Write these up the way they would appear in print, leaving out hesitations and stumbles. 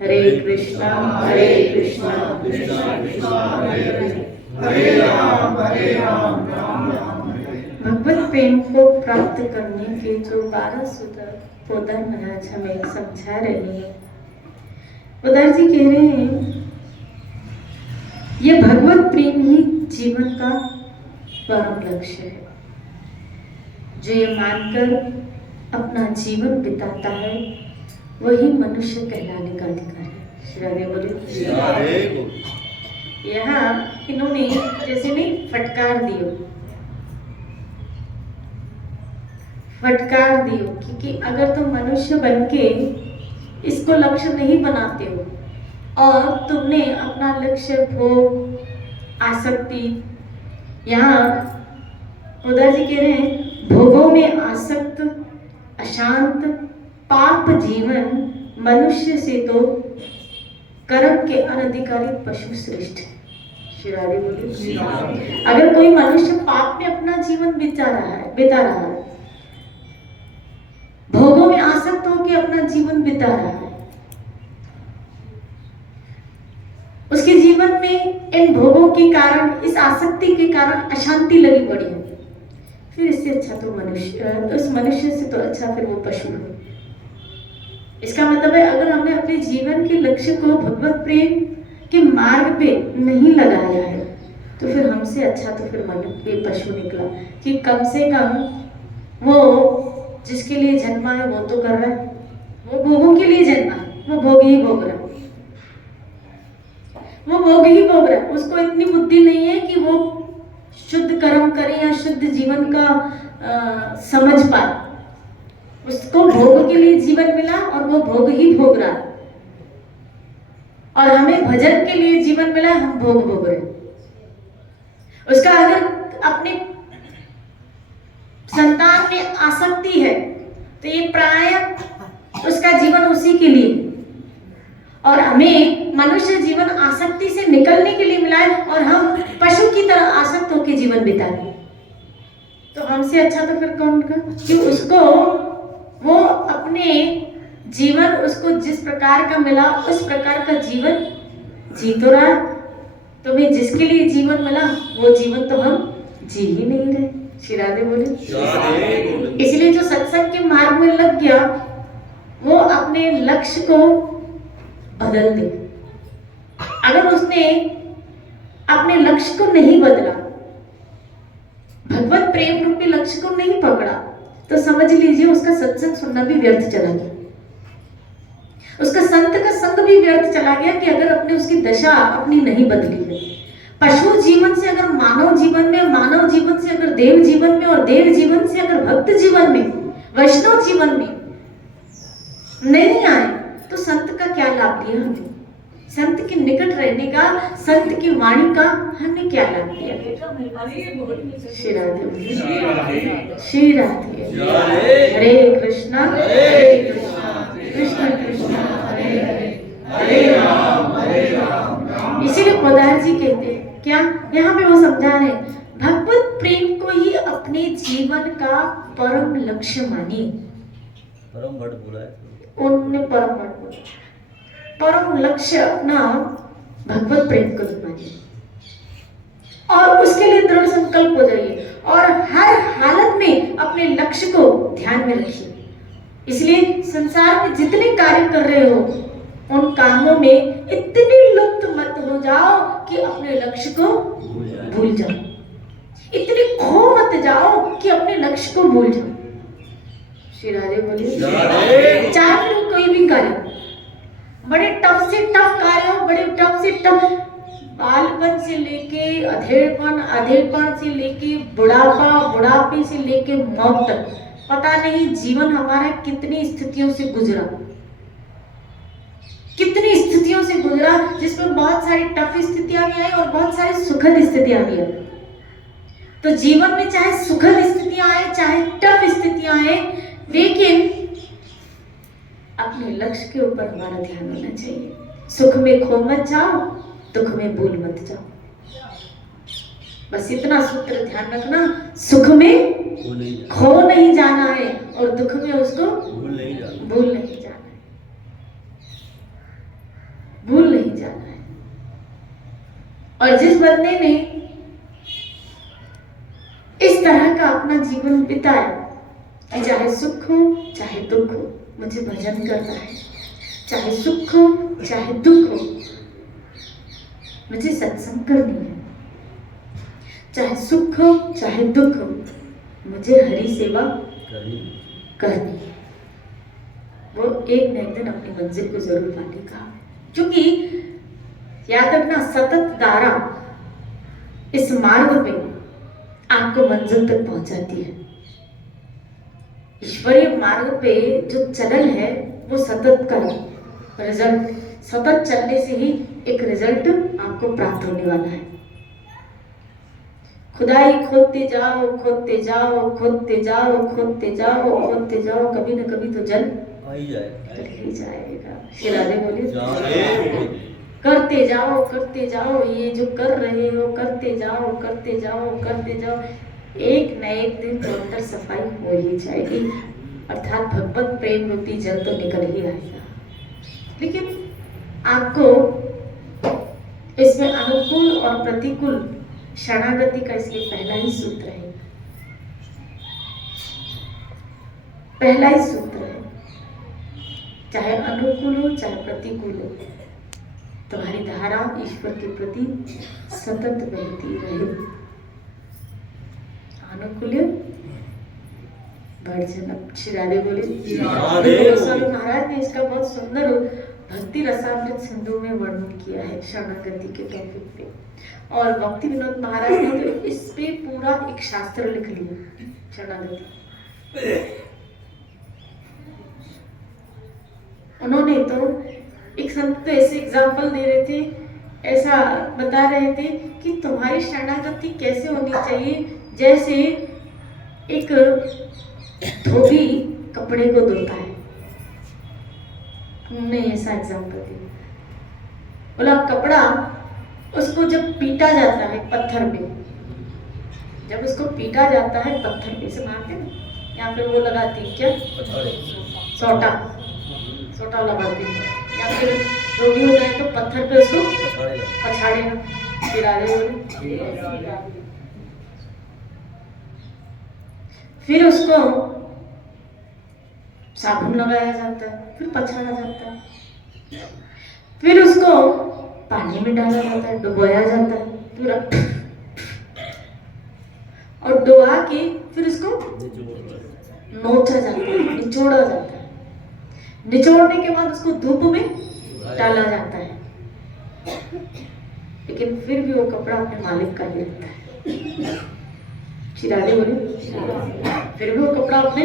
हरे कृष्णा कृष्णा कृष्णा हरे हरे, हरे राम राम राम हरे हरे। भगवत प्रेम को प्राप्त करने के जो 12 सूत्र पोदार महाराज हमें समझा रहे हैं। पोदार जी कह रहे हैं ये भगवत प्रेम ही जीवन का परम लक्ष्य है। जो ये मानकर अपना जीवन बिताता है वही मनुष्य कहलाने का अधिकार है। श्री राधे बोले। यहाँ इन्होंने जैसे नहीं फटकार दियो क्योंकि अगर तुम मनुष्य बनके इसको लक्ष्य नहीं बनाते हो और तुमने अपना लक्ष्य भोग आसक्ति, यहाँ उधर जी कह रहे हैं भोगों में आसक्त अशांत पाप जीवन मनुष्य से तो कर्म के अनधिकारी पशु श्रेष्ठ। श्री राधे बोले। अगर कोई मनुष्य पाप में अपना जीवन बिता रहा है भोगों में आसक्त होकर अपना जीवन बिता रहा है, उसके जीवन में इन भोगों के कारण, इस आसक्ति के कारण अशांति लगी पड़ी है, फिर इससे अच्छा तो उस मनुष्य से तो अच्छा फिर वो पशु है। इसका मतलब है अगर हमने अपने जीवन के लक्ष्य को भगवत प्रेम के मार्ग पे नहीं लगाया है तो फिर हमसे अच्छा तो फिर मनुष्य पशु निकला कि कम से कम वो जिसके लिए जन्मा है वो तो कर रहा है, वो भोगों के लिए जन्मा है, वो भोग ही भोग रहा है, उसको इतनी बुद्धि नहीं है कि वो शुद्ध कर्म करे या शुद्ध जीवन का समझ पाए। उसको भोग के लिए जीवन मिला और वो भोग ही भोग रहा है, और हमें भजन के लिए जीवन मिला, हम भोग रहे। उसका अगर अपने संतान में आसक्ति है तो ये प्राय उसका जीवन उसी के लिए, और हमें मनुष्य जीवन आसक्ति से निकलने के लिए मिला है और हम पशु की तरह आसक्त होकर जीवन बिताए, तो हमसे अच्छा तो फिर कौन का? कि उसको वो अपने जीवन उसको जिस प्रकार का मिला उस प्रकार का जीवन जी तो रहा। तुम्हें जिसके लिए जीवन मिला वो जीवन तो हम जी ही नहीं रहे। श्री राधे बोले। इसलिए जो सत्संग के मार्ग में लग गया वो अपने लक्ष्य को बदल दे। अगर उसने अपने लक्ष्य को नहीं बदला, भगवत प्रेम रूपी लक्ष्य को नहीं पकड़ा, तो समझ लीजिए उसका सत्संग सुनना भी व्यर्थ चला गया, उसका संत का संग भी व्यर्थ चला गया कि अगर अपने उसकी दशा अपनी नहीं बदली है। पशु जीवन से अगर मानव जीवन में, मानव जीवन से अगर देव जीवन में, और देव जीवन से अगर भक्त जीवन में, वैष्णव जीवन में नहीं आए तो संत का क्या लाभ लिया हमने? संत के निकट रहने का, संत की वाणी का हमने क्या लाभ लिया? श्री राधे, श्री राधे, हरे कृष्णा कृष्ण कृष्ण हरे हरे, हरे राम। इसीलिए पोदार जी कहते हैं क्या, यहाँ पे वो समझा रहे हैं भगवत प्रेम को ही अपने जीवन का परम लक्ष्य मानिए। परम भट्ट बोला है उन्होंने परम लक्ष्य अपना भगवत प्रेम को मानिए और उसके लिए दृढ़ संकल्प हो जाइए और हर हालत में अपने लक्ष्य को ध्यान में रखिए। इसलिए संसार में जितने कार्य कर रहे हो उन कामों में इतने लुप्त मत हो जाओ कि अपने लक्ष्य को भूल जाओ, इतने खो मत जाओ कि अपने लक्ष्य को भूल जाओ। श्री राधे बोलिए। चाहे फिर कोई भी कार्य, बड़े टफ से टफ कार्य हो, बड़े टफ से टफ, बालपन से लेके अधेड़पन, अधेड़पन से लेके बुढ़ापा, बुढ़ापे से लेके मौत तक, पता नहीं जीवन हमारा कितनी स्थितियों से गुजरा, कितनी स्थितियों से गुजरा, जिसमें बहुत सारी टफ स्थितियां भी आई और बहुत सारी सुखद स्थितियां भी आई। तो जीवन में चाहे सुखद स्थितियां आए चाहे टफ स्थितियां आए, लेकिन अपने लक्ष्य के ऊपर हमारा ध्यान होना चाहिए। सुख में खो मत जाओ, दुख में भूल मत जाओ। बस इतना सूत्र ध्यान रखना, सुख में खो नहीं जाना है और दुख में उसको भूल नहीं जाना है। और जिस बंदे ने इस तरह का अपना जीवन बिताया कि चाहे सुख हो चाहे दुख हो मुझे भजन करना है, चाहे सुख हो चाहे दुख हो मुझे सत्संग करनी है, चाहे सुख हो चाहे दुख हो मुझे हरि सेवा करनी है, वो एक न एक दिन अपनी मंजिल को जरूर पालेगा। क्योंकि याद रखना, सतत धारा इस मार्ग पे आपको मंजिल तक पहुंचाती है। ईश्वरीय मार्ग पे जो चलन है वो सतत का रिजल्ट, सतत चलने से ही एक रिजल्ट आपको प्राप्त होने वाला है। खुदाई खोदते जाओ खोदते जाओ खोदते जाओ खोदते जाओ खोदते जाओ, कभी न कभी तो जल ही जाएगा। श्री राधे बोलिए, करते जाओ, ये जो कर रहे हो करते जाओ करते जाओ करते जाओ, एक न एक दिन तो अंदर सफाई हो ही जाएगी, अर्थात भगवत प्रेम रूपी जल तो निकल ही आएगा। लेकिन आपको इसमें अनुकूल और प्रतिकूल शरणागति का इसलिए पहला ही सूत्र है, पहला ही सूत्र है, चाहे अनुकूल हो चाहे प्रतिकूल हो, तुम्हारी धारा ईश्वर के प्रति सतत बहती रहे। अनुकूल वर्जन। श्री राधे बोले, गोस्वामी महाराज ने इसका बहुत सुंदर भक्ति रसामृत सिंधु में वर्णन किया है शरणागति के टॉपिक पे, और भक्ति विनोद महाराज ने तो इस पे पूरा एक शास्त्र लिख लिया शरणागति। उन्होंने तो एक संत तो ऐसे एग्जाम्पल दे रहे थे, ऐसा बता रहे थे कि तुम्हारी शरणागति कैसे होनी चाहिए, जैसे एक धोबी कपड़े को धोता है। उन्होंने ऐसा एग्जाम्पल दिया, बोला कपड़ा उसको जब पीटा जाता है पत्थर पे, जब उसको पीटा जाता है पत्थर पे से मारते ना, यहाँ पे वो लगाती क्या सोटा लगाती है, या फिर धोबी होता है तो पत्थर पे उसको पछाड़ेगा। फिर उसको साबुन लगाया जाता है, फिर पछाड़ा जाता है, फिर उसको पानी में डाला जाता है, डुबोया जाता है पूरा, और डुबा के फिर उसको नोचा जाता है, निचोड़ा जाता है, निचोड़ने के बाद उसको धूप में डाला जाता है। लेकिन फिर भी वो कपड़ा अपने मालिक का ही रहता है। चिरागे बोले, फिर भी वो कपड़ा अपने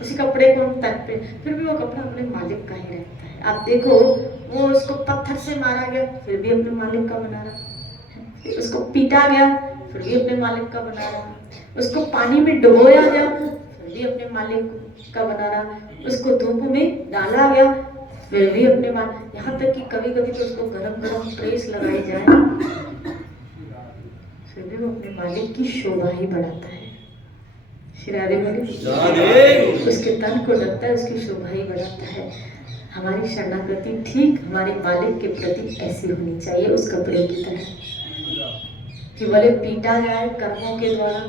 उसी कपड़े को तक पे, फिर भी वो कपड़ा अपने मालिक का ही रहता है। आप देखो, वो उसको पत्थर से मारा गया फिर भी अपने मालिक का बना रहा, उसको पीटा गया फिर भी अपने मालिक का बना रहा, उसको पानी में डुबोया गया फिर भी अपने मालिक का बना रहा, उसको धूप में डाला गया फिर भी अपने मालिक, यहाँ तक कि कभी कभी तो उसको गरम गरम प्रेस लगाई जाए फिर भी वो अपने मालिक की शोभा ही बढ़ाता है। शिरारे वाले उसके तन को लगता है, उसकी शोभा ही बढ़ाता है। हमारी शरणागति ठीक हमारे मालिक के प्रति ऐसी होनी चाहिए, उस कपड़े की तरह कि भले पीटा जाए कर्मों के द्वारा,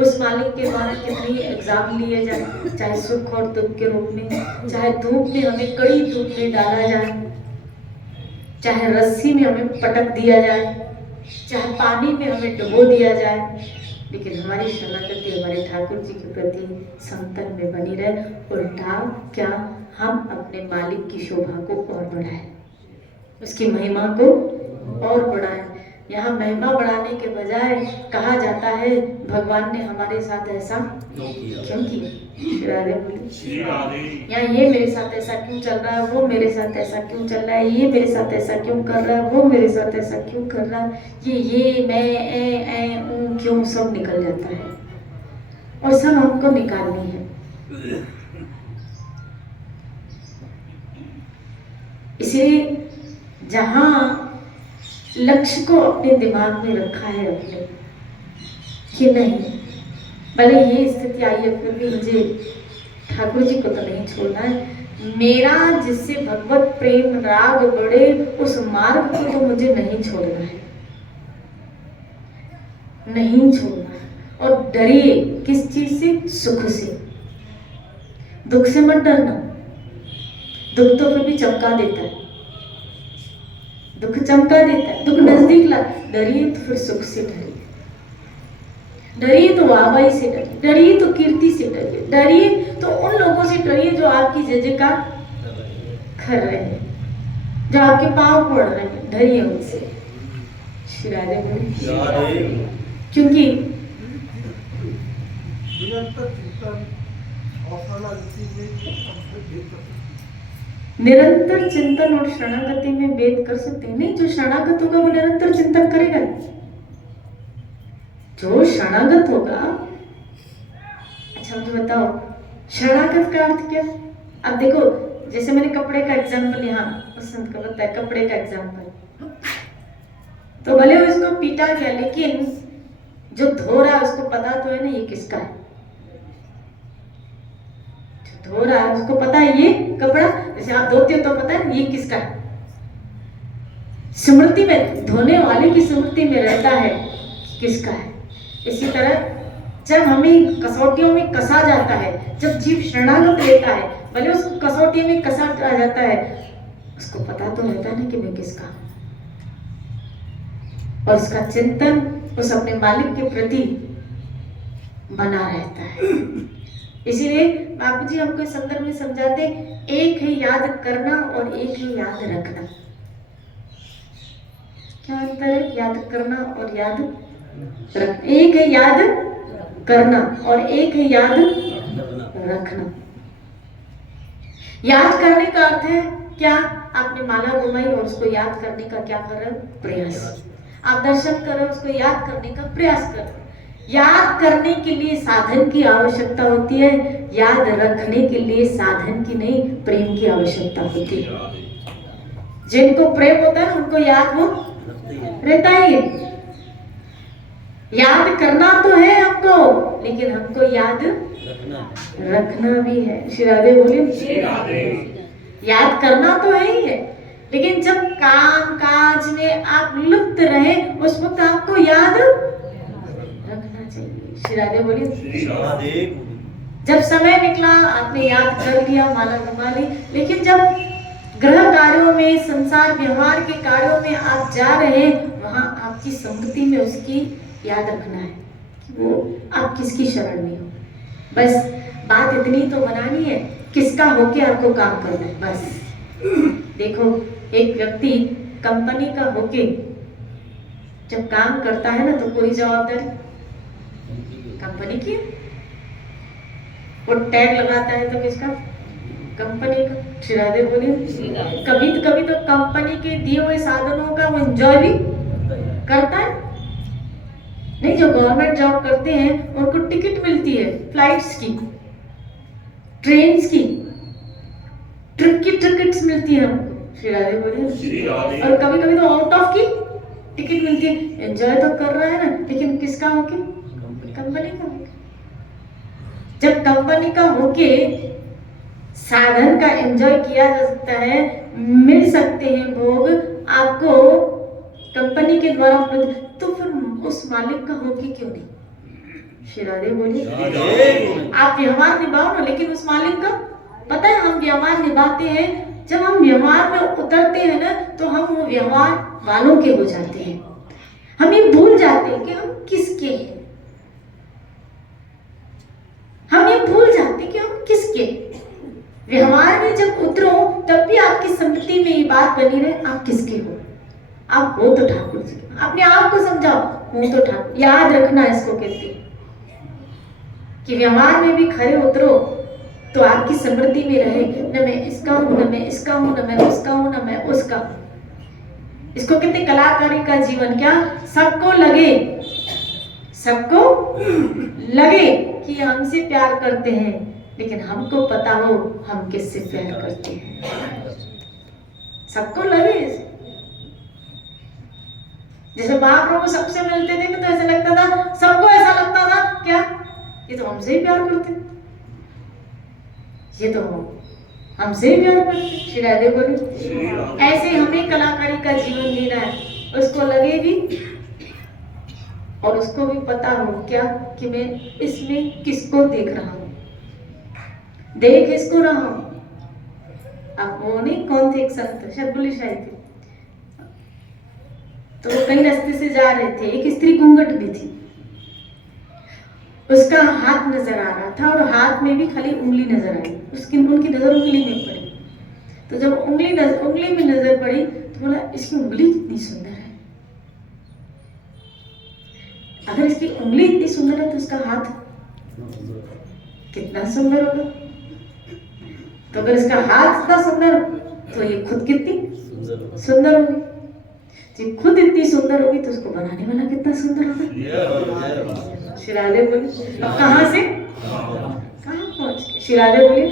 उस मालिक के द्वारा कितनी एग्जाम लिए जाए, चाहे सुख और दुख के रूप में, चाहे धूप में हमें कड़ी धूप में डाला जाए, चाहे रस्सी में हमें पटक दिया जाए, चाहे पानी में हमें डुबो दिया जाए, लेकिन हमारी शरणागति हमारे ठाकुर जी के प्रति समतल में बनी रहे। उल्टा क्या, हम अपने मालिक की शोभा को और बढ़ाएं, उसकी महिमा को और बढ़ाएं। यहाँ महिमा बढ़ाने के बजाय कहा जाता है भगवान ने हमारे साथ ऐसा क्यों किया। यहाँ ये मेरे साथ ऐसा क्यों चल रहा है, वो मेरे साथ ऐसा क्यों चल रहा है, ये मेरे साथ ऐसा क्यों कर रहा है, वो मेरे साथ ऐसा क्यों कर रहा है, ये मैं ए क्यों सब निकल जाता है, और सब हमको निकालनी है। इसलिए जहाँ लक्ष्य को अपने दिमाग में रखा है अपने कि नहीं, भले ये स्थिति आई है फिर भी मुझे ठाकुर जी को तो नहीं छोड़ना है, मेरा जिससे भगवत प्रेम राग बढ़े उस मार्ग को तो मुझे नहीं छोड़ना है। नहीं छोड़ना। और डरिए किस चीज से? सुख से। दुख से मत डरना, दुख तो फिर भी चमका देता है, दुख चमका देता है, दुख नजदीक ला। डरिए तो फिर सुख से डरिए, डरिए तो वाहवाही से डरिए, डरिए तो कीर्ति से डरिए, डरिए तो उन लोगों से डरिए जो आपकी जय जयकार कर रहे हैं, जो आपके पांव पड़ रहे हैं, डरिए उनसे। श्री राधे बोले। क्योंकि निरंतर चिंतन और शरणागति में भेद कर सकते हैं। नहीं, जो शरणागत होगा वो निरंतर चिंतन करेगा। जो शरणागत होगा, अच्छा मुझे बताओ शरणागत का अर्थ क्या? अब देखो, जैसे मैंने कपड़े का एग्जाम्पल यहाँ बसंत का बताया, कपड़े का एग्जाम्पल, तो भले उसको पीटा गया, लेकिन जो धो रहा है उसको पता तो है ना ये किसका है। जो धो रहा है उसको पता है ये कपड़ा, जैसे आप धोते हो तो पता है ये किसका है। स्मृति में, धोने वाले की स्मृति में रहता है किसका है। इसी तरह जब हमें कसौटियों में कसा जाता है, जब जीव शरणागत लेता है, भले उसको कसौटी में कसा जाता है, उसको पता तो रहता है ना कि मैं किसका, और उसका चिंतन उस अपने मालिक के प्रति बना रहता है। इसीलिए बापू जी हमको इस संदर्भ में समझाते, एक है याद करना और एक है याद रखना। क्या अंतर है याद करना और याद रखना? एक है याद करना और एक है याद रखना। याद करने का अर्थ है क्या? आपने माला घुमाई और उसको याद करने का क्या कर रहे हो? प्रयास। आप दर्शन कर रहे हो, उसको याद करने का प्रयास कर रहे हो। याद करने के लिए साधन की आवश्यकता होती है, याद रखने के लिए साधन की नहीं, प्रेम की आवश्यकता होती है। जिनको प्रेम होता है उनको याद हो रहता ही है। याद करना तो है हमको, लेकिन हमको याद रखना भी है। श्री राधे बोलिए। याद करना तो है ही है, लेकिन जब काम काज में आप लुप्त रहे उस वक्त आपको याद रखना चाहिए। श्री राधे बोलिए। जब समय निकला आपने याद कर लिया, माला घुमा ली, लेकिन जब ग्रह कार्यों में, संसार व्यवहार के कार्यों में आप जा रहे हैं, वहां आपकी स्मृति में उसकी याद रखना है कि वो आप किसकी शरण में हो। बस बात इतनी तो बनानी है, किसका होके आपको काम करना है बस। देखो, एक व्यक्ति कंपनी का होके जब काम करता है ना, तो पूरी जवाबदारी कंपनी की। वो टैग लगाता है तो किसका? कंपनी का। श्री राधे बोलिए। कभी तो कंपनी के दिए हुए साधनों का वो एंजॉय भी करता है। नहीं, जो गवर्नमेंट जॉब करते हैं उनको टिकट मिलती है, फ्लाइट्स की, ट्रेन्स की, ट्रिप की टिकट्स मिलती है हमको। श्री राधे बोलिए। और कभी तो आउट ऑफ की टिकट मिलती है। एंजॉय तो कर रहा है ना, लेकिन किसका होके? कंपनी का होके। जब कंपनी का होके साधन का एंजॉय किया जा सकता है, मिल सकते हैं भोग आपको कंपनी के द्वारा, तो फिर उस मालिक का होके क्यों नहीं? श्री राधे बोलिए। आप व्यवहार निभाओ ना, लेकिन उस मालिक का पता है। हम व्यवहार निभाते हैं, जब हम व्यवहार में उतरते हैं ना, तो हम वो व्यवहार वालों के हो जाते हैं। हम ये भूल जाते हैं कि हम किसके हैं। हम ये भूल जाते हैं कि हम किसके। व्यवहार में जब उतरो तब भी आपकी स्मृति में ये बात बनी रहे, आप किसके हो। आप हो तो ठाकुर जी। अपने आप को समझाओ, हूं तो ठाकुर। याद रखना इसको कहते हैं कि व्यवहार में भी खरे उतरो तो आपकी स्मृति में रहे, न मैं इसका हूं, न मैं इसका हूं, न मैं उसका हूं, न मैं उसका। इसको कहते कलाकारी का जीवन। क्या? सबको लगे कि हमसे प्यार करते हैं, लेकिन हमको पता हो हम किससे प्यार करते हैं। सबको लगे। जैसे महाप्रभु सबसे मिलते थे तो ऐसा लगता था, सबको ऐसा लगता था क्या ये तो हमसे ही प्यार करते, ये तो हमसे ही प्यार करते। श्री राधे बोली। ऐसे हमें कलाकारी का जीवन जीना है। उसको लगे भी और उसको भी पता हो क्या कि मैं इसमें किसको देख रहा हूँ, देख इसको रहा हूँ। अब वो नहीं कौन थे, एक संत शायद बोले शायद थे, तो वो कई रास्ते से जा रहे थे, एक स्त्री घूंघट भी थी, उसका हाथ नजर आ रहा था और हाथ में भी खाली उंगली नजर आई, उसकी उनकी नजर उंगली में पड़ी। तो जब उंगली में नजर पड़ी तो बोला इसकी उंगली कितनी सुंदर है, अगर इसकी उंगली इतनी सुंदर है तो उसका हाथ कितना सुंदर होगा, तो अगर इसका हाथ इतना सुंदर तो ये खुद कितनी सुंदर होगी, जी खुद इतनी सुंदर होगी तो उसको बनाने वाला कितना सुंदर होगा। शिरादे बोले अब कहाँ से कहाँ पहुंच गए। शिरादे बोले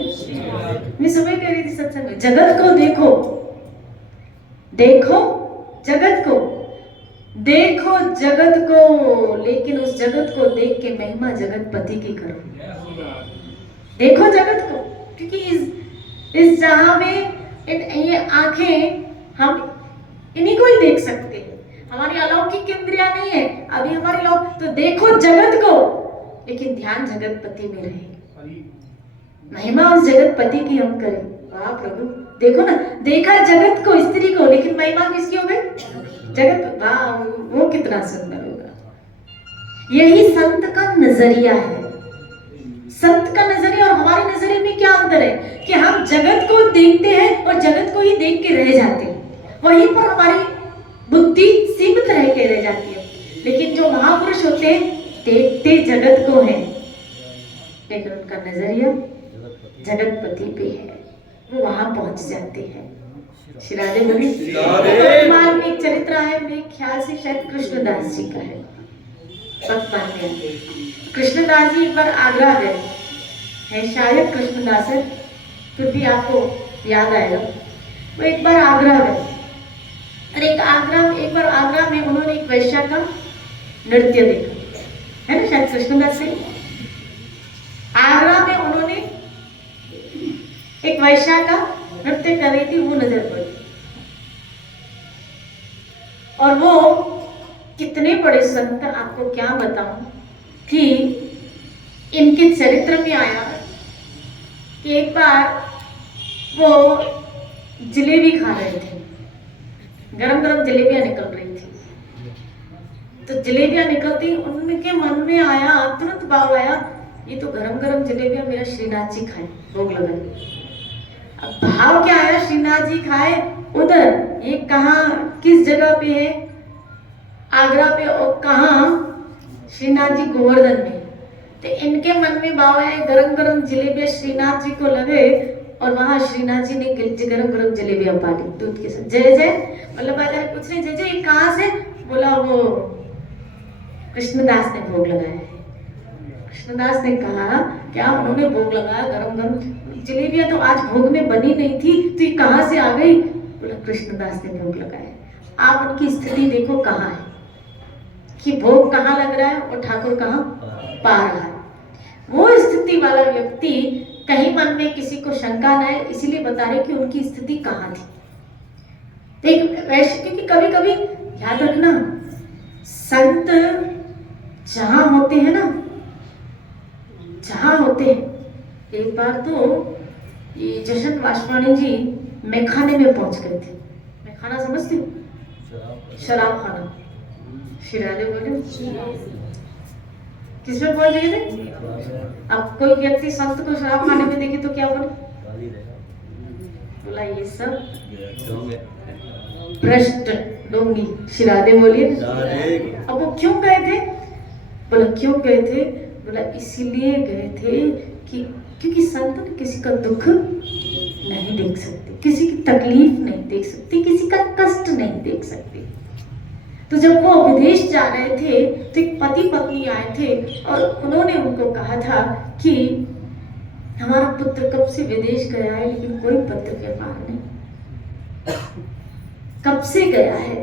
मैं सुबह कह रही थी सत्संग में, जगत को देखो, देखो जगत को, देखो जगत को, लेकिन उस जगत को देख के महिमा जगतपति की करो। देखो जगत को, क्योंकि इस जहां में ये आंखें हम इन्हीं को ही देख सकते हैं, हमारी अलौकिक इंद्रियां नहीं है अभी हमारी लोग, तो देखो जगत को, लेकिन ध्यान जगतपति में रहे, महिमा उस जगतपति की हम करें। वाह प्रभु, देखो ना, देखा जगत को, स्त्री को, लेकिन महिमा किसकी हो गई, जगत। वाह, वो कितना सुंदर होगा। यही संत का नजरिया है, संत का नजरिया और हमारे नजरिए में क्या अंतर है कि हम जगत को देखते हैं और जगत को ही देख के रह जाते हैं, वहीं पर हमारी बुद्धि सीमित रह के रह जाती है। लेकिन जो महापुरुष होते हैं देखते जगत को है, लेकिन उनका नजरिया जगतपति पे है, वो वहां पहुंच जाते हैं। शिरादे बोली वर्तमान में एक चरित्र है, मेरे ख्याल से शायद कृष्णदास जी का है, वर्तमान में कृष्णदास जी एक बार आगरा गए है, शायद कृष्णदास है, फिर भी आपको याद आएगा। वो एक बार आगरा गए और एक बार आगरा में उन्होंने एक वैश्या का नृत्य देखा, है ना, शायद कृष्णदास से। आगरा में उन्होंने एक वैश्या का नृत्य कर रही थी, वो नजर पड़ी, और वो कितने बड़े संत, आपको क्या बताऊं कि इनके चरित्र में आया कि एक बार वो जलेबी खा रहे थे, गरम गरम जलेबियां निकल रही थी, तो जलेबियां निकलती उनके मन में आया, तुरंत भाव आया, ये तो गरम गरम जलेबियां मेरा श्रीनाथ जी खाए, भोग लगाए। अब भाव क्या आया, श्रीनाथ जी खाए उधर, ये कहाँ किस जगह पे है, आगरा पे, और कहाँ श्रीनाथ जी गोवर्धन में। तो इनके मन में भाव आया गरम गरम जलेबियां श्रीनाथ जी को लगे, और वहां श्रीनाथ जी ने गरम गरम जलेबियां पाली दूध के साथ। जय जय वल्लभ आचार्य पूछ रहे, जय जय ये कहाँ से, बोला वो कृष्णदास ने भोग लगाया है। कृष्णदास ने कहा क्या, उन्होंने भोग लगाया गरम गरम जलेबियां, तो आज भोग में बनी नहीं थी, तो ये कहाँ से आ गई, बोला कृष्णदास ने भोग लगाया। आप उनकी स्थिति देखो कहाँ है, कि भोग कहाँ लग रहा है और ठाकुर कहाँ पा रहा है। वो स्थिति वाला व्यक्ति, कहीं मन में किसी को शंका न है, इसीलिए बता रहे कि उनकी स्थिति कहाँ थी। देख वैसे, क्योंकि कभी कभी याद रखना, संत जहां होते हैं ना, जहां होते हैं, एक बार तो ये जशन वासवाणी जी मैखाने में पहुंच गए थे। मैखाना समझते हो, शराब खाना। शिरादे बोले किसमें पहुंच गए थे। अब कोई व्यक्ति संत को शराब खाने में देखे तो क्या बोले, बोला ये सब भ्रष्ट डोंगी। शिरादे बोलिए। अब वो क्यों गए थे, बोला क्यों गए थे, बोला इसीलिए गए थे कि क्योंकि संत किसी का दुख नहीं देख सकते, किसी की तकलीफ नहीं देख सकते, किसी का कष्ट नहीं देख सकते। तो जब वो विदेश जा रहे थे तो एक पति पत्नी आए थे और उन्होंने उनको कहा था कि हमारा पुत्र कब से विदेश गया है, लेकिन कोई पत्र के पार नहीं, कब से गया है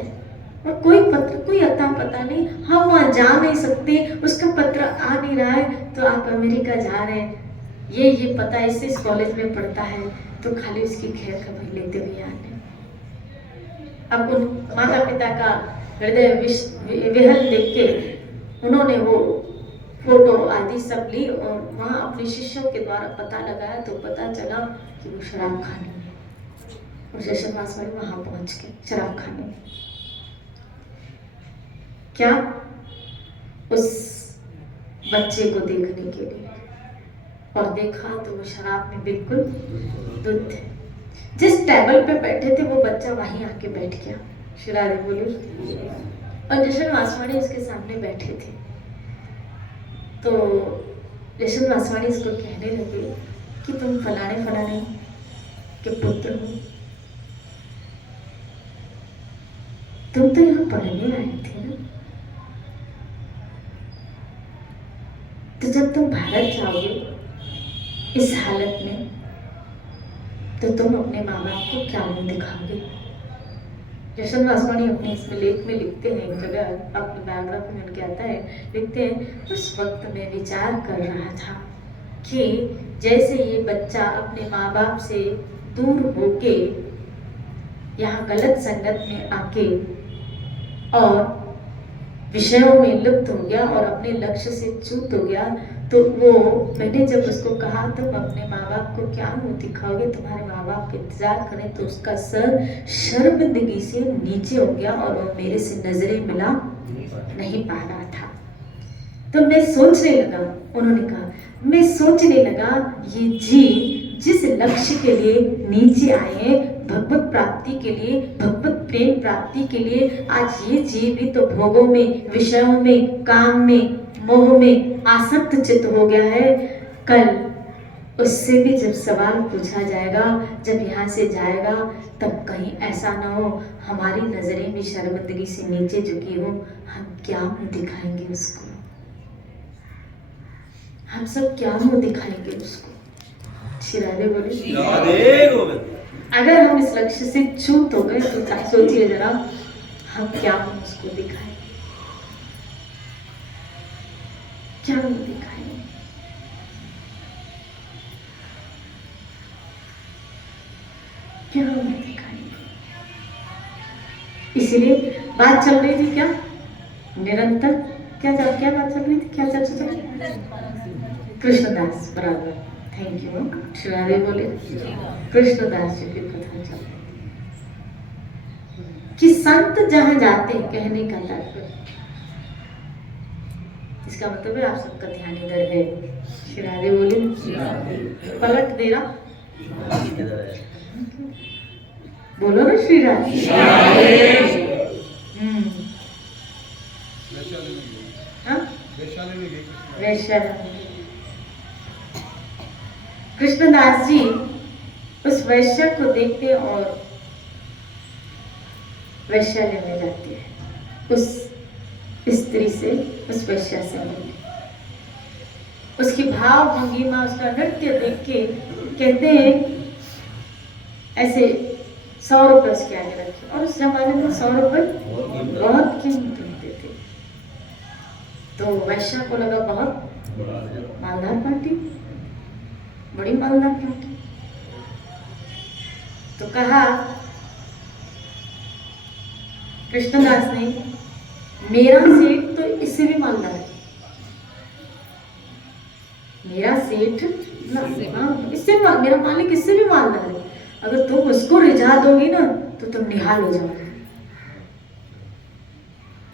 और कोई पत्र, कोई अता पता नहीं, हम वहां जा नहीं सकते, उसका पत्र आ नहीं रहा है, तो आप अमेरिका जा रहे हैं, ये पता है, इससे इस कॉलेज में पढ़ता है, तो खाली उसकी खैर खबर लेते हुए आने। अब उन माता पिता का हृदय विहल देख के उन्होंने वो फोटो आदि सब ली और वहाँ अपने शिष्यों के द्वारा पता लगाया तो पता चला कि वो शराब खाने में, और जशन वासवानी वहाँ पहुँच गए शराब खाने में। क्या? उस बच्चे को देखने के लिए, और देखा तो वो शराब में बिल्कुल धुत थे। जिस टेबल पे बैठे थे वो बच्चा वहीं आके बैठ गया। शिरारे बोले, और जशन वासवानी उसके सामने बैठे थे। तो जशन वासवानी इसको कहने लगे कि तुम फलाने फलाने के पुत्र हो, तुम तो यहाँ पढ़ने आए थे ना, तो जब तुम भारत जाओगे इस हालत में तो तुम अपने माँ बाप को क्या मुंह दिखाओगे? जशन वासवानी अपने इसमें लेख में लिखते हैं, एक जगह अपनी बायोग्राफी में उनके आता है, लिखते हैं, उस वक्त मैं विचार कर रहा था कि जैसे ये बच्चा अपने माँ बाप से दूर होके यहाँ गलत संगत में आके और विषयों में लुप्त हो गया और अपने लक्ष्य से च्युत हो गया, तो वो मैंने जब उसको कहा तुम अपने माँ बाप को क्या मुंह दिखाओगे, तुम्हारे माँ बाप इंतजार करें, तो उसका सर शर्मिंदगी से नीचे हो गया और वो मेरे से नजरें मिला नहीं पा रहा था। तो मैं सोचने लगा, उन्होंने कहा, मैं सोचने लगा ये जीव जिस लक्ष्य के लिए नीचे आए, भगवत प्राप्ति के लिए, भगवत प्रेम प्राप्ति के लिए, आज ये जीव भी तो भोगों में, विषयों में, काम में, मोह में आसक्त चित्त हो गया है। कल उससे भी जब सवाल पूछा जाएगा, जब यहाँ से जाएगा, तब कहीं ऐसा ना हो हमारी नजरें भी शर्मिंदगी से नीचे झुकी हो, हम क्या मुंह दिखाएंगे उसको? हम सब क्या मुंह दिखाएंगे उसको? शिरादे बोले, अगर हम इस लक्ष्य से च्युत हो गए तो सोचिए जरा, हम क्या मुंह उसको दिखाएंगे? क्या मुंह दिखाएंगे? क्या मुंह दिखाएंगे? इसीलिए बात चल रही थी क्या निरंतर, क्या बात चल रही थी, क्या चर्चा चल रही? कृष्णदास, बराबर, थैंक यू। शिवाजी बोले, कृष्णदास जी की कथा चल रही कि संत जहां जाते हैं, कहने का तात्पर्य, इसका मतलब है आप सबका ध्यान इधर है। शिरारे बोले, पलट दे रहा, बोलो ना श्रीराज। वैशाली कृष्णदास जी उस वैश्य को देखते और वैश्यालय में जाती है, उस स्त्री से, उस वैश्या से मिलती। उसकी भाव भंगिमा, उसका नृत्य देख के कहते हैं ऐसे 100 रुपये उसके आगे रखे, और उस जमाने में 100 रुपये बहुत कीमती होते थे। तो वैश्या को लगा बहुत मालदार पार्टी, बड़ी मालदार पार्टी। तो कहा कृष्णदास ने, मेरा सेठ तो इससे भी मालदार है, मेरा सेठ इससे, मेरा मालिक इससे भी मालदार है, अगर तुम उसको रिझा दोगी ना तो तुम निहाल हो जाओगे,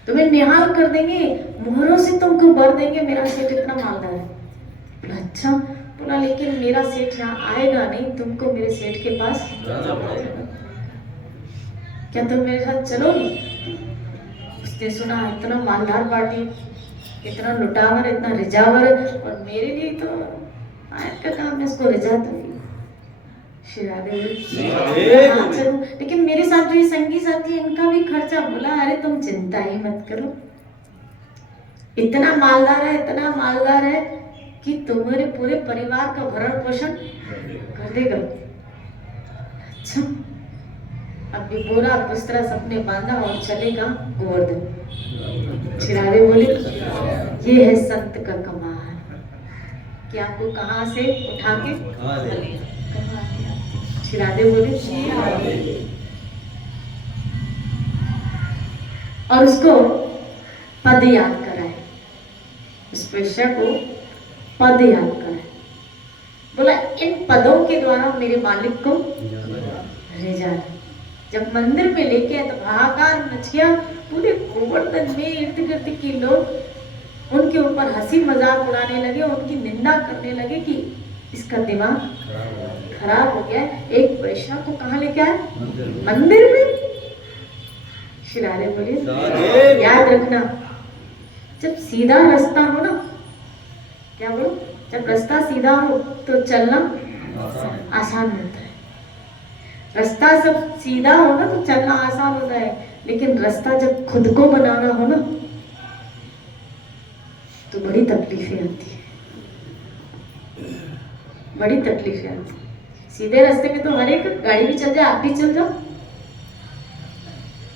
तुम्हें निहाल कर देंगे, मोहरों से तुमको भर देंगे, मेरा सेठ इतना मालदार है। बोला अच्छा, बोला लेकिन मेरा सेठ यहाँ आएगा नहीं, तुमको मेरे सेठ के पास क्या तुम मेरे साथ चलोगी? उसने सुना इतना मालदार पार्टी, इतना लुटावर, इतना रिजावर, और मेरे लिए तो आयत का काम है, इसको रिझा दूंगी। हाँ चलो, लेकिन मेरे साथ जो ये संगी साथी है इनका भी खर्चा। बोला अरे तुम चिंता ही मत करो, इतना मालदार है, इतना मालदार है कि तुम्हारे पूरे परिवार का भरण पोषण कर देगा। अच्छा, अब भी बोरा बिस्तरा सबने बांधा और चलेगा गोवर्धन। चिरागे बोले, ये है संत का कमाल कि आपको कहाँ से उठा के कमा दिया। चिरागे बोले, और उसको पद याद कराए, उस वेश्या को पद याद कराए, बोला इन पदों के द्वारा मेरे मालिक को रिझा। जब मंदिर में लेके आए तो हाहाकार मच गया, पूरे गोवर्धन में इर्द गिर्द के लोग उनके ऊपर हंसी मजाक उड़ाने लगे, उनकी निंदा करने लगे कि इसका दिमाग खराब हो गया। एक वेश्या को कहाँ लेके आए? मंदिर में। श्री राधे बोलिए, याद रखना जब सीधा रास्ता हो ना, क्या बोलो, जब रास्ता सीधा हो तो चलना आसान होता है। रास्ता जब सीधा हो ना तो चलना आसान होता है, लेकिन रास्ता जब खुद को बनाना हो ना तो बड़ी तकलीफें आती है, बड़ी तकलीफें आती है। सीधे रास्ते में तो हर एक गाड़ी भी चल जाए, आप भी चल जाओ,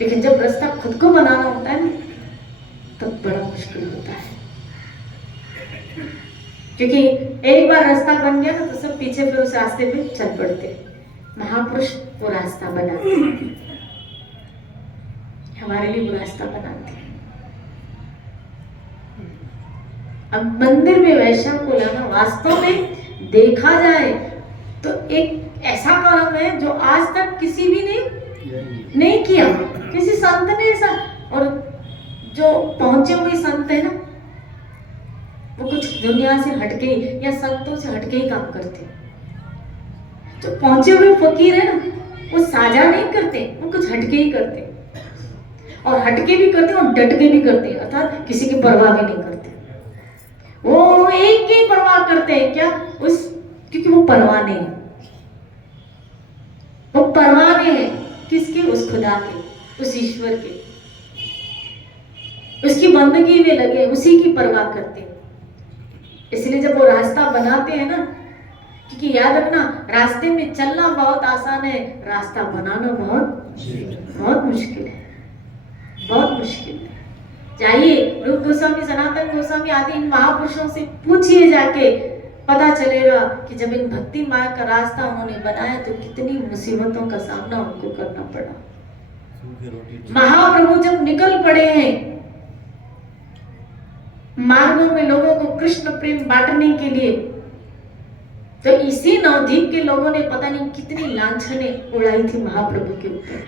लेकिन जब रास्ता खुद को बनाना होता है ना तब बड़ा मुश्किल होता है, क्योंकि एक बार रास्ता बन गया ना तो सब पीछे फिर उस रास्ते पे चल पड़ते। महापुरुष वो रास्ता बनाते हैं, हमारे लिए वो रास्ता बनाते हैं। अब मंदिर में वैश्या को लाना वास्तव में देखा जाए तो एक ऐसा कर्म है जो आज तक किसी भी ने नहीं किया, किसी संत ने ऐसा। और जो पहुंचे हुए संत है ना वो कुछ दुनिया से हटके या संतों से हटके ही काम करते। जो पहुंचे हुए फकीर है ना वो साझा नहीं करते, वो कुछ हटके ही करते, और हटके भी करते और डटके भी करते, अर्थात किसी की परवाह भी नहीं करते। वो एक की परवाह करते हैं, क्या? उस, क्योंकि वो परवाने हैं, वो परवाने हैं किसके? उस खुदा के, उस ईश्वर के, उसकी बंदगी में लगे, उसी की परवाह करते हैं। इसलिए जब वो रास्ता बनाते हैं ना, क्योंकि याद रखना रास्ते में चलना बहुत आसान है, रास्ता बनाना बहुत मुश्किल है, बहुत मुश्किल है। जाइए रूप गोस्वामी, सनातन गोस्वामी आदि इन महापुरुषों से पूछिए जाके, पता चलेगा कि जब इन भक्ति मार्ग का रास्ता उन्होंने बनाया तो कितनी मुसीबतों का सामना उनको करना पड़ा। महाप्रभु जब निकल पड़े हैं मार्गों में लोगों को कृष्ण प्रेम बांटने के लिए, तो इसी नवद्वीप के लोगों ने पता नहीं कितनी लांछने उड़ाई थी महाप्रभु के ऊपर,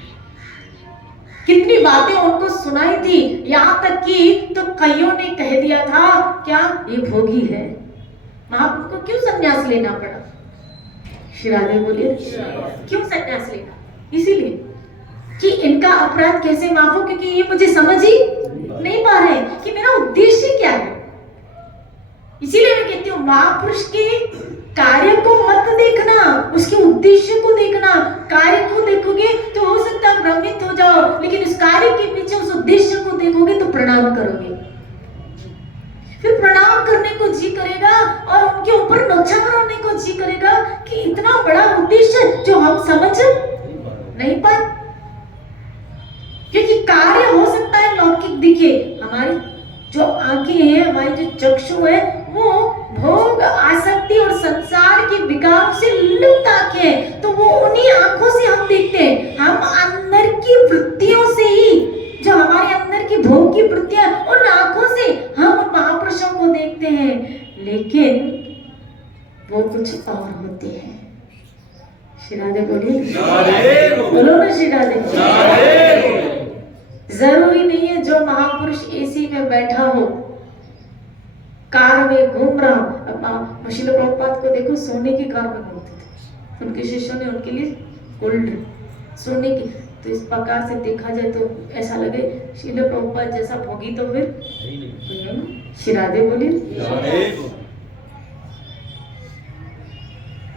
कितनी बातें उनको सुनाई थी। यहाँ तक कि तो कईयों ने कह दिया था क्या ये भोगी है। महाप्रभु को क्यों संन्यास लेना पड़ा? श्री राधे बोलिए, क्यों संन्यास लेना? इसीलिए कि इनका अपराध कैसे माफ हो, क्योंकि ये मुझे समझ ही नहीं पा रहे कि मेरा उद्देश्य क्या है। इसीलिए मैं कहती हूँ महापुरुष के कार्य को मत देखना, उसके उद्देश्य को देखना। कार्य को देखोगे तो हो सकता है भ्रमित हो जाओ, लेकिन उस कार्य के पीछे उस उद्देश्य को देखोगे तो प्रणाम करोगे, फिर प्रणाम करने को जी करेगा और उनके ऊपर नौछावर होने को जी करेगा कि इतना बड़ा उद्देश्य जो हम समझ नहीं पाए। क्योंकि कार्य हो सकता है लौकिक दिखे, हमारी जो आंखें हैं, हमारी जो चक्षु है, वो भोग आसक्ति और संसार के विकारों से लुप्त आंखें हैं, तो वो उन्हीं आंखों से हम देखते हैं। हम अंदर की वृत्तियों से ही, जो हमारे अंदर की भोग की वृत्तियां, उन आंखों से हम महापुरुषों को देखते हैं, लेकिन वो कुछ और होते हैं। श्री राधे बोलिए, बोलो ना श्री राधे। जरूरी नहीं है जो महापुरुष एसी में बैठा हो, कार में घूम रहा हो। श्रील प्रभुपाद को देखो, सोने की कार में घूमते थे, उनके शिष्यों ने उनके लिए गोल्ड सोने की। तो इस प्रकार से देखा जाए तो ऐसा लगे श्रील प्रभुपाद जैसा भोगी तो फिर श्री राधे बोलिए।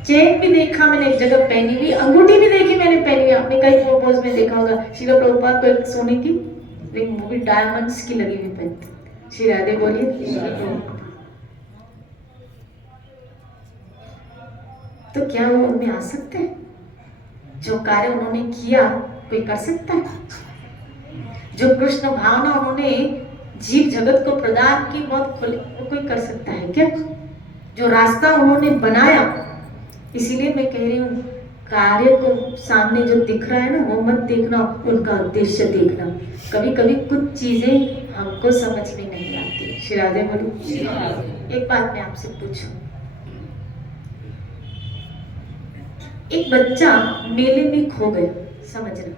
चेन भी देखा मैंने एक जगह पहनी हुई, अंगूठी भी देखी मैंने पहनी हुई, आपने कई फोटोज में देखा होगा। श्रील प्रभुपाद को एक सोने की, एक वो भी डायमंड्स की लगी हुई पहनती। श्री राधे बोलिए। तो क्या वो उनमें आ सकते हैं? जो कार्य उन्होंने किया कोई कर सकता है? जो कृष्ण भावना उन्होंने जीव जगत को प्रदान की बहुत खुले, वो कोई कर सकता है क्या? जो रास्ता उन्होंने बनाया, इसीलिए मैं कह रही हूँ कार्य को सामने जो दिख रहा है ना वो मत देखना, उनका उद्देश्य देखना। कभी कभी कुछ चीजें हमको समझ में नहीं आती। श्री राधे बोली। एक बात मैं आपसे पूछूं, एक बच्चा मेले में खो गया, समझना,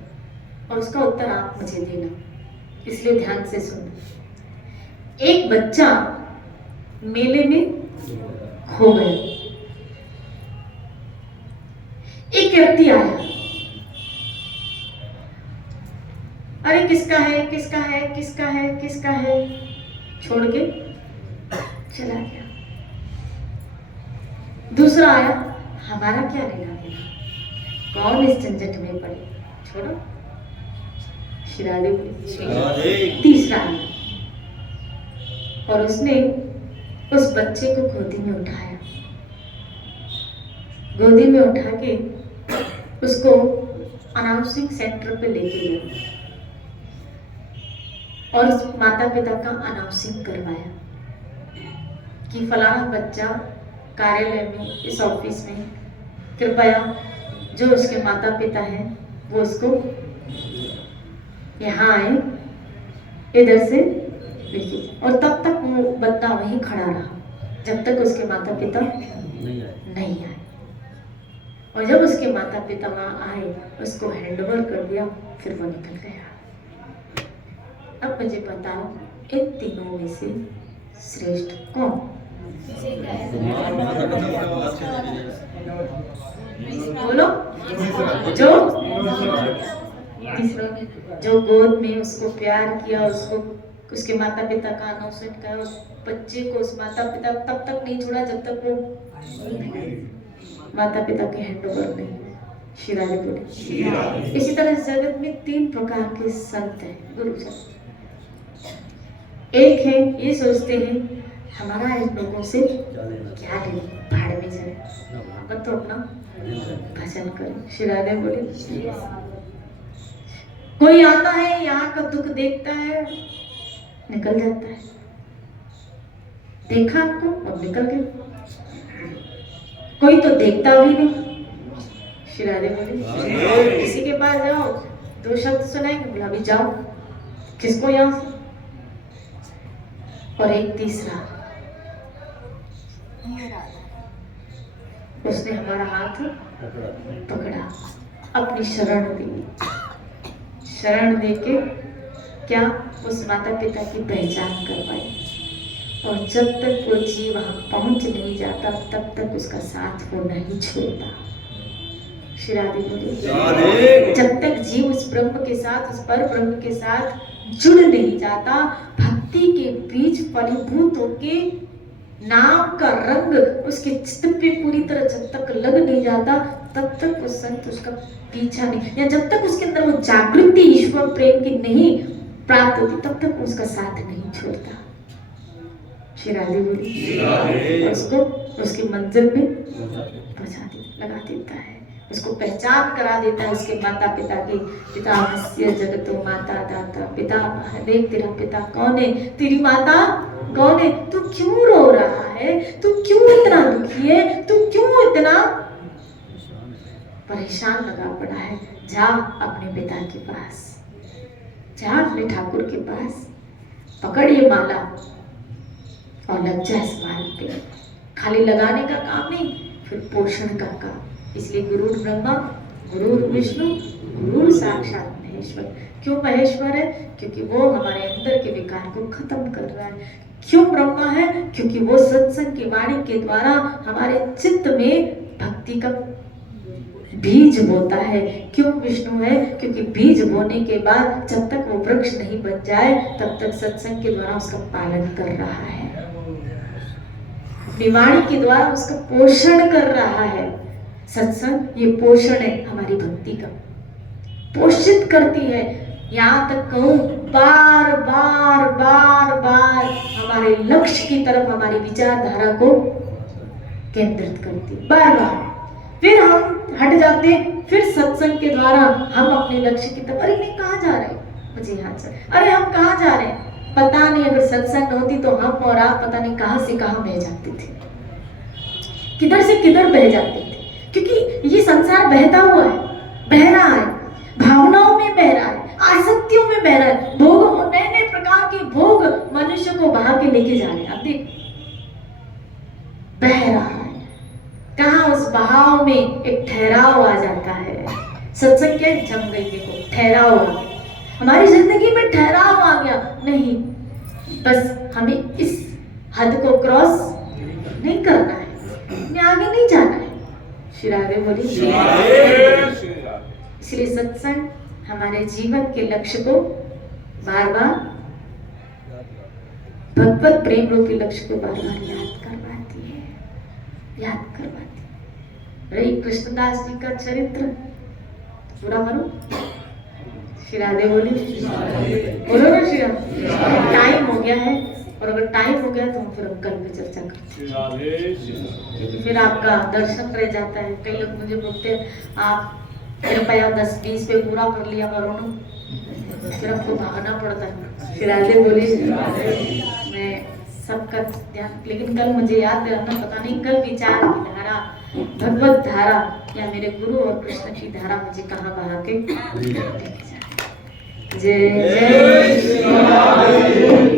और उसका उत्तर आप मुझे देना, इसलिए ध्यान से सुनना। एक बच्चा मेले में खो गया, एक व्यक्ति आया, अरे किसका है किसका है किसका है किसका है, छोड़ के चला गया। दूसरा आया, हमारा क्या लेना देना, कौन इस झंझट में पड़े, छोड़ो। श्री राधे बोली। तीसरा आया और उसने उस बच्चे को गोदी में उठाया, गोदी में उठा के उसको अनाउंसिंग सेंटर पे लेके गया और उस माता पिता का अनाउंसिंग करवाया कि फलाना बच्चा कार्यालय में, इस ऑफिस में, कृपया जो उसके माता पिता हैं वो उसको यहाँ आए, इधर से देखिए। और तब तक वो बच्चा वहीं खड़ा रहा जब तक उसके माता पिता नहीं आए। और जब उसके माता पिता वहाँ आए, उसको हैंडओवर कर दिया, फिर वो निकल गया। अब मुझे बताओ, इन तीनों में से श्रेष्ठ कौन? बोलो। जो तीसरा, जो गोद में उसको प्यार किया, उसको उसके माता पिता का अनाउंसमेंट किया, उस बच्चे को उस माता पिता तब तक नहीं छोड़ा जब तक वो माता पिता के हैंडओवर नहीं। श्री राधे बोले। इसी तरह जगत में तीन प्रकार के संत हैं, गुरुजन। एक है ये सोचते हैं हमारा इन लोगों से क्या लेना, भाड़ में जाए, अपन तो अपना भजन करें। श्री राधे बोले। कोई आता है, यहाँ का दुख देखता है, निकल जाता है, देखा आपको अब निकल गया। कोई तो देखता भी नहीं। श्री राधे बोले। किसी के पास जाओ, दो शब्द सुनाएंगे, बोला अभी जाओ, किसको यहाँ से। और एक तीसरा, उसने हमारा हाथ पकड़ा, अपनी शरण दी, शरण देके क्या उस माता पिता की पहचान करवाई। और जब तक वो जीव वहां पहुंच नहीं जाता तब तक उसका साथ वो नहीं छोड़ता। श्री राधे बोले। जब तक जीव उस ब्रह्म के साथ, उस पर ब्रह्म के साथ जुड़ नहीं जाता, भक्ति के बीच फलीभूत होके नाम का रंग उसके चित्त पे पूरी तरह जब तक लग नहीं जाता तब तक वो संत उसका पीछा नहीं, या जब तक उसके अंदर वो जागृति ईश्वर प्रेम की नहीं प्राप्त होती तब तक वो उसका साथ नहीं छोड़ता। श्री राधे बोली। उसको उसकी मंजिल में पहुंचा लगा देता है, उसको पहचान करा देता है उसके माता पिता की। पिता मत्स्य जगतो माता दाता, पिता देख तेरा पिता कौन है, तेरी माता कौन है, तू क्यों रो रहा है, तू क्यों इतना दुखी है, तू क्यों इतना परेशान लगा पड़ा है। जा अपने पिता के पास, जा अपने ठाकुर के पास, पकड़ ये माला और लग जा इस माल पे। खाली लगाने का काम नहीं, फिर पोषण का काम। इसलिए गुरु ब्रह्मा, गुरु विष्णु, गुरु साक्षात महेश्वर। क्यों महेश्वर है? क्योंकि वो हमारे अंदर के विकार को खत्म कर रहा है। क्यों ब्रह्मा है? क्योंकि वो सत्संग की वाणी के द्वारा हमारे चित्त में भक्ति का बीज बोता है। क्यों विष्णु है? क्योंकि बीज बोने के बाद जब तक वो वृक्ष नहीं बन जाए तब तक सत्संग के द्वारा उसका पालन कर रहा है, अपनी वाणी के द्वारा उसका पोषण कर रहा है। सत्संग ये पोषण है हमारी भक्ति का, पोषित करती है। यहाँ तक कहूँ बार बार बार बार हमारे लक्ष्य की तरफ हमारी विचारधारा को केंद्रित करती है, बार बार। फिर हम हट जाते, फिर सत्संग के द्वारा हम अपने लक्ष्य की तरफ, अरे मैं कहाँ जा रहे हैं, मुझे यहाँ से, अरे हम कहाँ जा रहे हैं, पता नहीं। अगर सत्संग होती तो हम और आप पता नहीं कहाँ से कहाँ बह जाते थे, किधर से किधर बह जाते थे। क्योंकि ये संसार बहता हुआ है, बह रहा है, भावनाओं में बह रहा है, आसक्तियों में बह रहा है, भोग, नए नए प्रकार के भोग मनुष्य को बहा के लेके जा रहे हैं। अब देख, बह रहा है, कहाँ उस बहाव में एक ठहराव आ जाता है। सत्संग क्या जम गई, देखो ठहराव आ गया, हमारी जिंदगी में ठहराव आ गया। नहीं, बस हमें इस हद को क्रॉस नहीं करना है, हमें आगे नहीं जाना है। श्री राधे बोली। इसलिए सत्संग हमारे जीवन के लक्ष्य को बार बार, भगवत प्रेम रूपी लक्ष्य को बार बार याद करवाती है, याद करवाती है। रही कृष्णदास जी का चरित्र पूरा करो। श्री राधे बोली, बोलो ना श्री राधे। टाइम हो गया है, और अगर टाइम हो गया तो हम फिर कल में चर्चा करते हैं, फिर आपका दर्शन रह जाता है। कई लोग मुझे बोलते हैं आप कृपया 10-20 पे पूरा कर लिया करो ना, फिर आपको भागना पड़ता है। श्री राधे बोली। मैं सबका ध्यान, लेकिन कल मुझे याद दिलाना, पता नहीं कल विचार की धारा, भगवत धारा या मेरे गुरु और कृष्ण की धारा मुझे कहाँ बहा के। जय जय श्री राधे।